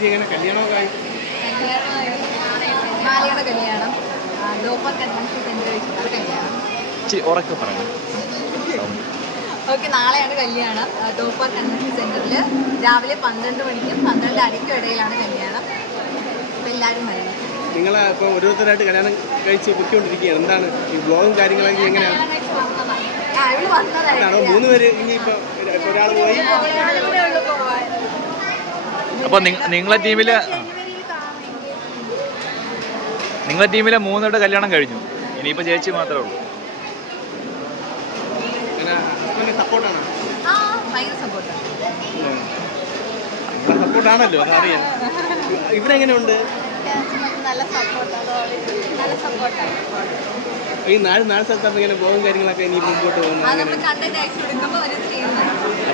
ചേച്ചി എങ്ങനെ കല്യാണമൊക്കെ ആയി? കല്യാണം കൺവെൻഷൻ കല്യാണം. ഇച്ചിരി ഉറക്കെ പറഞ്ഞു ഓക്കെ നാളെയാണ് കല്യാണം. ടോപ്പർ കൺവെൻഷൻ സെന്ററിൽ രാവിലെ പന്ത്രണ്ട് മണിക്കും പന്ത്രണ്ട് അരയ്ക്കും ഇടയിലാണ് കല്യാണം. അപ്പം എല്ലാവരും വരണം. നിങ്ങൾ ഇപ്പോൾ ഓരോരുത്തരായിട്ട് കല്യാണം കഴിച്ച് പൊയ്ക്കൊണ്ടിരിക്കുകയാണ്. എന്താണ് ഈ ബ്ലോഗും കാര്യങ്ങളൊക്കെ എങ്ങനെയാണ് മൂന്ന് പേര് ഇനിയിപ്പോൾ ഒരാൾ പോയി ഒരാളും കൂടെ ഉള്ളു പോവാൻ അപ്പൊ നിങ്ങ- നിങ്ങളെ ടീമിൽ നിങ്ങളെ ടീമിലെ മൂന്നുപേരുടെ കല്യാണം കഴിഞ്ഞു. ഇനിയിപ്പോ ചേച്ചി മാത്രമേ ഉള്ളൂ. സപ്പോർട്ടാണല്ലോ അതറിയാം. ഇവിടെ എങ്ങനെയുണ്ട് നല്ല സപ്പോർട്ടാണ്. നല്ല സപ്പോർട്ടാണ്. ഈ നാല് നാല് സ്ഥലത്താണ് ഇങ്ങനെ പോകും കാര്യങ്ങളൊക്കെ ഇനി മുമ്പോട്ട് പോകുന്നത്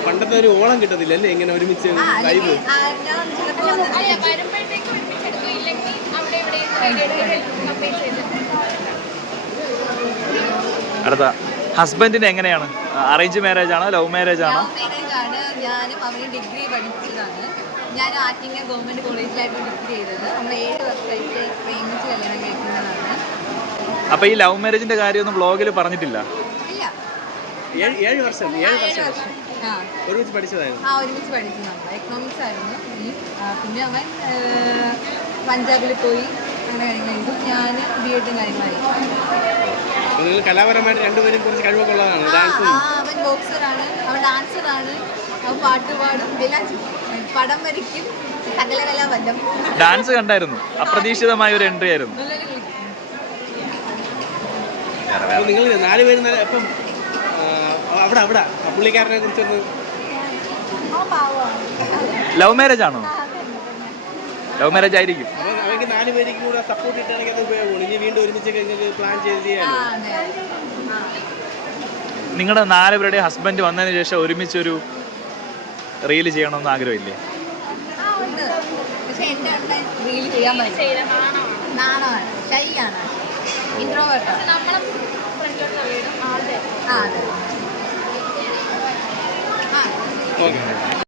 പണ്ടത്തെ ഒരു ഓളം കിട്ടത്തില്ല അല്ലേ? ഇങ്ങനെ ഒരുമിച്ച് ചെയ്തിട്ട് അടുത്ത ഹസ്ബൻഡിന് എങ്ങനെയാണ്? അറേഞ്ച് മാരേജ് ആണോ? ലവ് മാരേജ് ആണോ? ലവ് മാരേജ് ആണ് ഞാനും അവനും ഡിഗ്രി പഠിച്ചതാണ് ഞാൻ ആറ്റിങ്ങ ഗവൺമെന്റ് കോളേജിലായിട്ട് ഡിഗ്രി ചെയ്തത്. നമ്മൾ ഏഴ് വർഷമായിട്ട് പ്രേമിച്ച് കല്യാണം കഴിക്കുന്നതാണ്. അപ്പൊ ഈ ലവ് മാരേജിന്റെ കാര്യമൊന്നും ബ്ലോഗിൽ പറഞ്ഞിട്ടില്ല? ഏഴ് വർഷം ഏഴ് വർഷം. ഒരുമിച്ച് പഠിച്ചതായിരുന്നു. ആ ഒരുമിച്ച് പഠിച്ചതാണ്. എക്കണോമിക്സ് ആയിരുന്നു. ഈ, പിന്നെ അവൻ പഞ്ചാബിൽ പോയി. അങ്ങനെ കാര്യങ്ങളായിരുന്നു ഞാൻ ബി എഡും കാര്യങ്ങളായിരുന്നു കലാപരമായിട്ട് രണ്ടുപേരും കുറച്ച് കഴിവൊക്കെ ഉള്ളതാണ്. ഡാൻസ് ആ, അവൻ ബോക്സറാണ് അവൻ ഡാൻസറാണ് പാട്ട് പാടും. പടം വരയ്ക്കും. ഡാൻസ് കണ്ടായിരുന്നു. അപ്രതീക്ഷിതമായ ഒരു എൻട്രി ആയിരുന്നു. നിങ്ങൾ നാലുപേരും ഇപ്പം അവിടെ അവിടെ പുള്ളിക്കാരനെ കുറിച്ചൊന്ന്. ലവ് മാരേജ് ആണോ? ലവ് മാരേജ് ആയിരിക്കും. അവർക്ക് നാല് പേർക്ക് കൂടെ സപ്പോർട്ട് ഇട്ടാണെങ്കിൽ അത് ഉപയോഗമാണ്. ഇനി വീണ്ടും ഒരുമിച്ച് നിങ്ങൾക്ക് പ്ലാൻ ചെയ്ത്. നിങ്ങളുടെ നാലുപേരുടെ ഹസ്ബൻഡ് വന്നതിന് ശേഷം ഒരുമിച്ചൊരു റീൽ ചെയ്യണമെന്ന് ആഗ്രഹമില്ലേ? ആ, ഉണ്ട്. പക്ഷെ എന്റെ അണ്ണൻ റീൽ ചെയ്യാൻ പറ്റും നാണമാണ്. നാണമാണ്. ഷൈ ആണ്. ഇൻട്രോവേർട്ടാണ് നമ്മളെ ഫ്രണ്ടിലോട്ട് ആ അതെ.